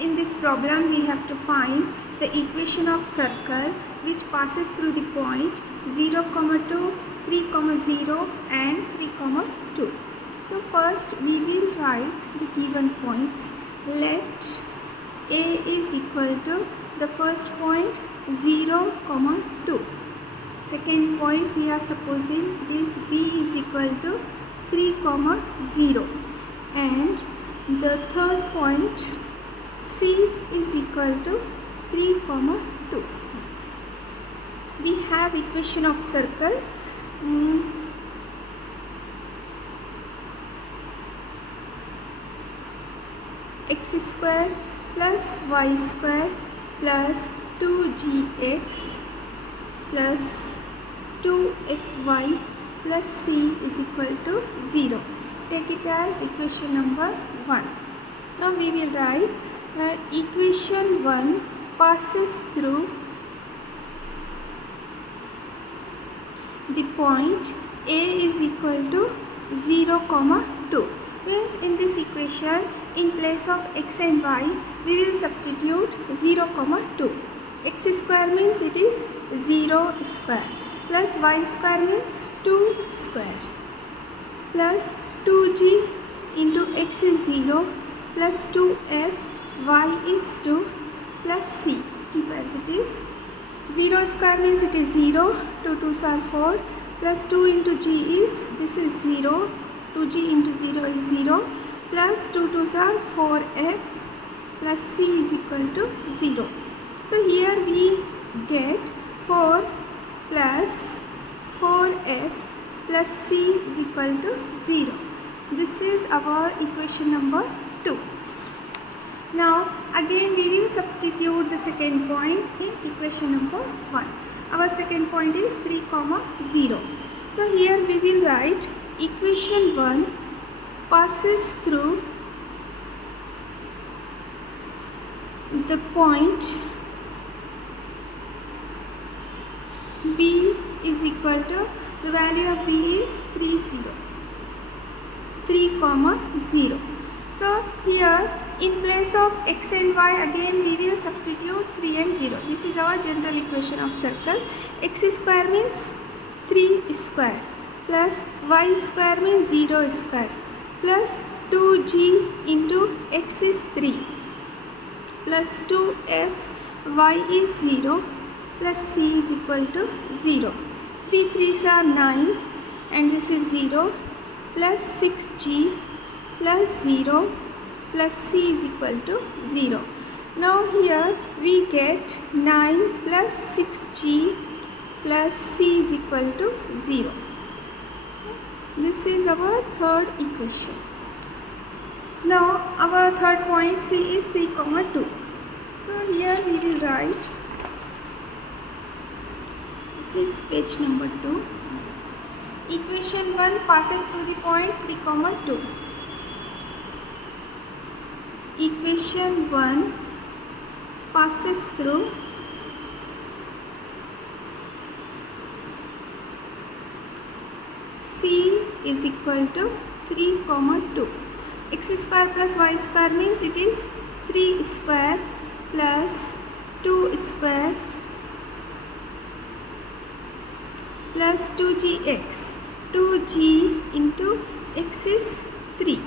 In this problem we have to find the equation of circle which passes through the point 0, 2, 3, 0 and 3, 2. So first we will write the given points. Let A is equal to the first point 0, 2. Second point we are supposing it is B is equal to 3, 0. And the third point C is equal to 3, 2. We have equation of circle. X square plus y square plus 2gx plus 2fy plus c is equal to 0. Take it as equation number 1. Now we will write equation 1 passes through the point A is equal to 0, 2. Means in this equation, in place of x and y, we will substitute 0, 2. X square means it is 0 square plus y square means 2 square plus 2g into x is 0 plus 2f, y is 2 plus c. Keep as it is. 0 square means it is 0, 2 2s are 4 plus 2 into g is, this is 0, 2g into 0 is 0 plus 2 2s are 4f plus c is equal to 0. So here we get 4 plus 4f plus c is equal to 0. This is our equation number 2. Now again we will substitute the second point in equation number 1. Our second point is 3, 0. So here we will write equation 1 passes through the point B is equal to, the value of B is 3, 0. So here in place of x and y again we will substitute 3 and 0. This is our general equation of circle. X square means 3 square plus y square means 0 square plus 2g into x is 3 plus 2f, y is 0 plus c is equal to 0. 3 3s are 9 and this is 0 plus 6g plus 0 plus c is equal to 0. Now here we get 9 plus 6g plus c is equal to 0. This is our third equation. Now our third point C is 3, 2. So here we will write, this is page number 2. Equation 1 passes through the point 3, 2. Equation 1 passes through C is equal to 3, 2. X square plus y square means it is 3 square plus 2 square plus 2gx. 2g into x is 3.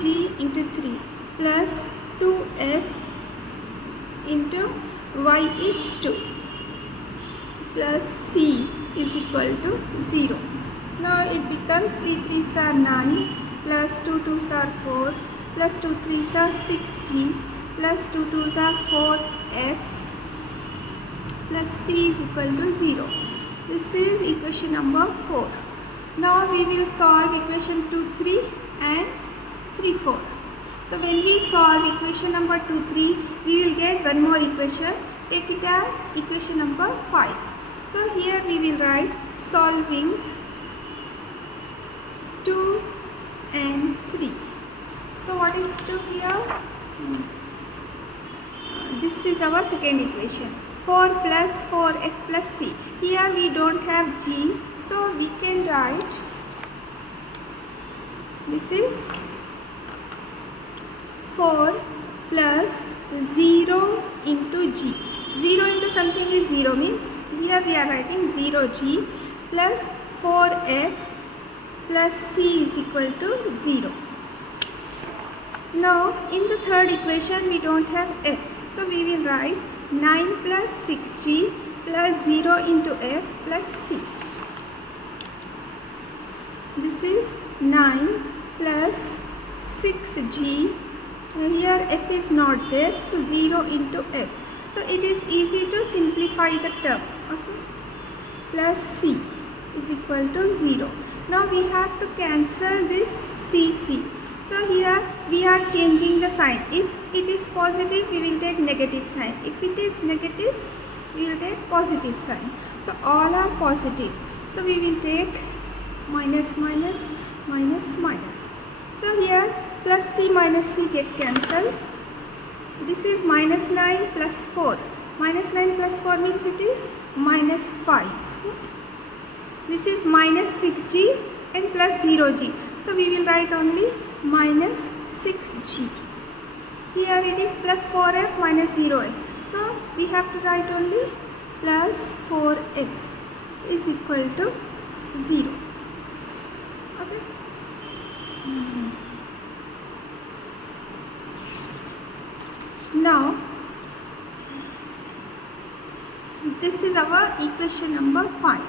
G into 3 plus 2f into y is 2 plus c is equal to 0. Now it becomes 3 3s are 9 plus 2 2s are 4 plus 2 3s are 6g plus 2 2s are 4f plus c is equal to 0. This is equation number 4. Now we will solve equation 2, 3 and 3, 4. So when we solve equation number 2, 3, we will get one more equation. Take it as equation number 5. So here we will write solving 2 and 3. So what is 2 here? This is our second equation. 4 plus 4f plus c. Here we don't have g, so we can write this is 4 plus 0 into g. 0 into something is 0, means here we are writing 0g plus 4f plus c is equal to 0. Now in the third equation we don't have f, so we will write 9 plus 6g plus 0 into f plus c. This is 9 plus 6g. Here f is not there, so 0 into f. So it is easy to simplify the term. Okay, plus c is equal to 0. Now we have to cancel this cc. So here we are changing the sign. If it is positive, we will take negative sign. If it is negative, we will take positive sign. So all are positive. So we will take minus minus minus minus. So here plus c minus c get cancelled. This is minus 9 plus 4. Minus 9 plus 4 means it is minus 5. This is minus 6g and plus 0g. So we will write only minus 6g. Here it is plus 4f minus 0f. So we have to write only plus 4f is equal to 0. Okay. Now this is our equation number 5.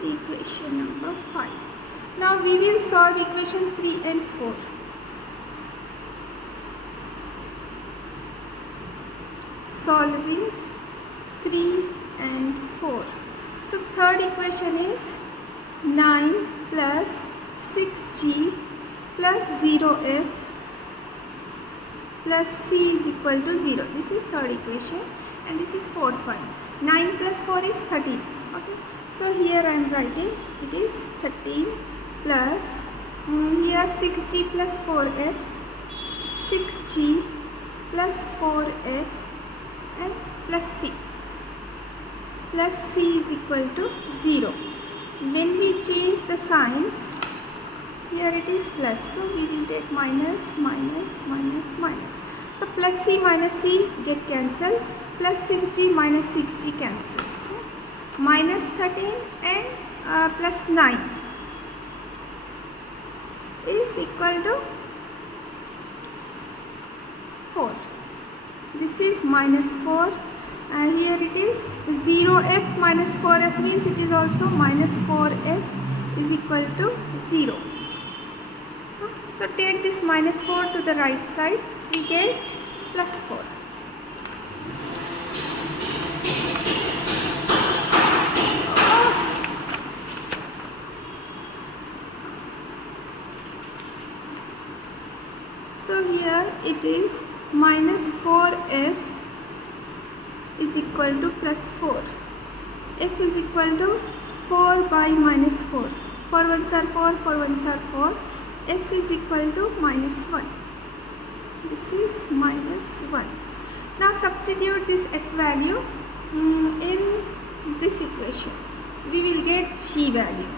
Equation number 5. Now we will solve equation 3 and 4. Solving 3 and 4. So third equation is 9 plus 6g plus 0f plus c is equal to 0. This is third equation and this is fourth one. 9 plus 4 is 13. Okay. So here I am writing it is 13 plus here 6g plus 4f, 6g plus 4f and plus c. Plus c is equal to 0. When we change the signs, here it is plus, so we will take minus minus minus minus. So plus c minus c get cancelled, plus 6g minus 6g cancel. Minus 13 and plus 9 is equal to 4. This is minus 4 and here it is 0f minus 4f means it is also minus 4f is equal to 0. So take this minus 4 to the right side, we get plus 4. So here it is minus 4f is equal to plus 4. F is equal to 4 by minus 4. 4 ones are 4, 4 ones are 4. F is equal to minus 1. This is minus 1. Now substitute this f value in this equation. We will get g value.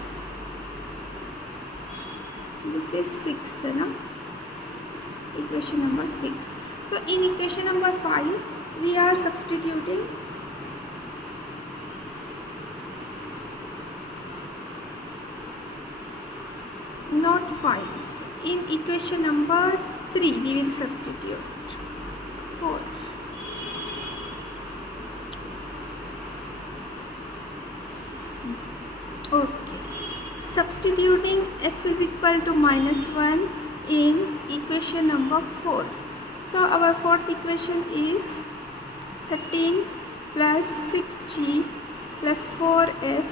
This is 6th, no? Equation number 6. So in equation number 5 we are substituting not 5. In equation number 3 we will substitute 4. Okay. Substituting f is equal to minus 1 in equation number 4. So our fourth equation is 13 plus 6g plus 4f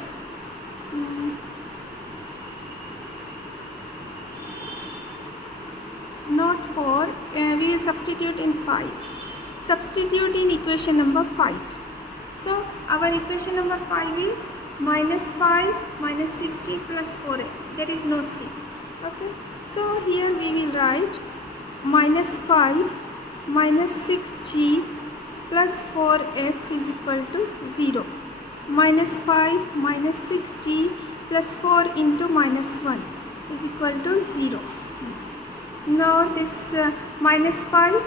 not 4, we will substitute in 5. Substitute in equation number 5. So our equation number 5 is minus 5 minus 6g plus 4f. There is no c. Okay, so here we will write minus 5 minus 6g plus 4f is equal to 0. Minus 5 minus 6g plus 4 into minus 1 is equal to 0. Now this minus 5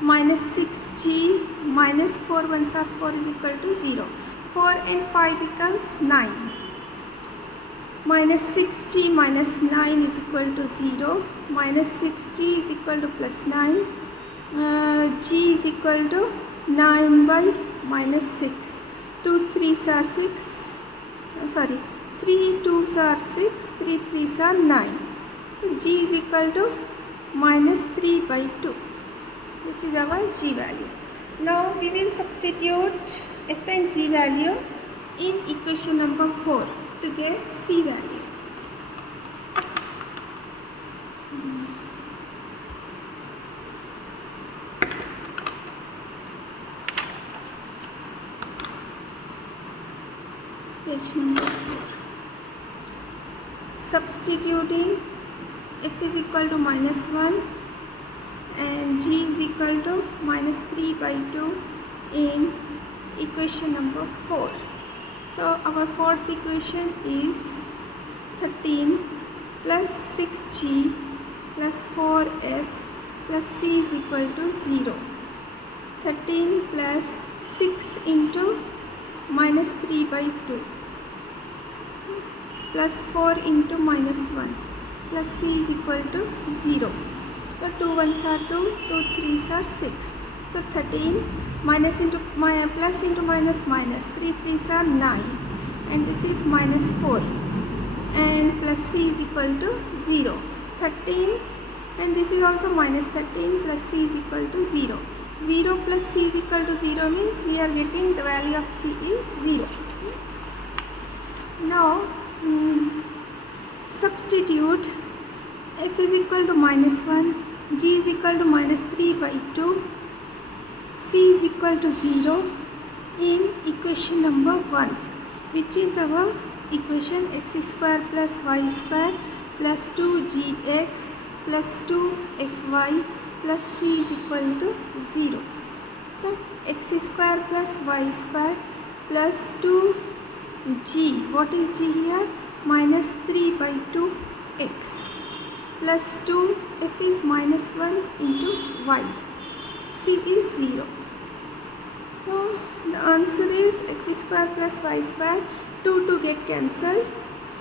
minus 6g minus 4 ones are 4 is equal to 0. 4 and 5 becomes 9. Minus 6g minus 9 is equal to 0. Minus 6g is equal to plus 9. G is equal to 9 by minus 6. 2 3s are 6. 3 2s are 6. 3 3s are 9. So G is equal to minus 3 by 2. This is our G value. Now we will substitute F and G value in equation number 4 to get C value. Page number 4. Substituting F is equal to minus 1 and G is equal to minus 3 by 2 in equation number 4. So our fourth equation is 13 plus 6g plus 4f plus c is equal to 0. 13 plus 6 into minus 3 by 2 plus 4 into minus 1 plus c is equal to 0. So 2 ones are 2, 2 3s are 6. So 13 minus into plus into minus minus, 3 3s are 9 and this is minus 4 and plus c is equal to 0. 13 and this is also minus 13 plus c is equal to 0. 0 plus c is equal to 0 means we are getting the value of c is 0. Now substitute f is equal to minus 1, g is equal to minus 3 by 2, c is equal to 0 in equation number 1, which is our equation x square plus y square plus 2gx plus 2fy plus c is equal to 0. So x square plus y square plus 2g, what is g here? Minus 3 by 2x plus 2, f is minus 1 into y, c is 0. So the answer is x square plus y square, 2 to get cancelled,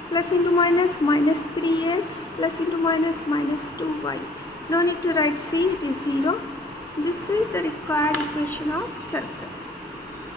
plus into minus minus 3x plus into minus minus 2y. No need to write c, it is 0. This is the required equation of circle.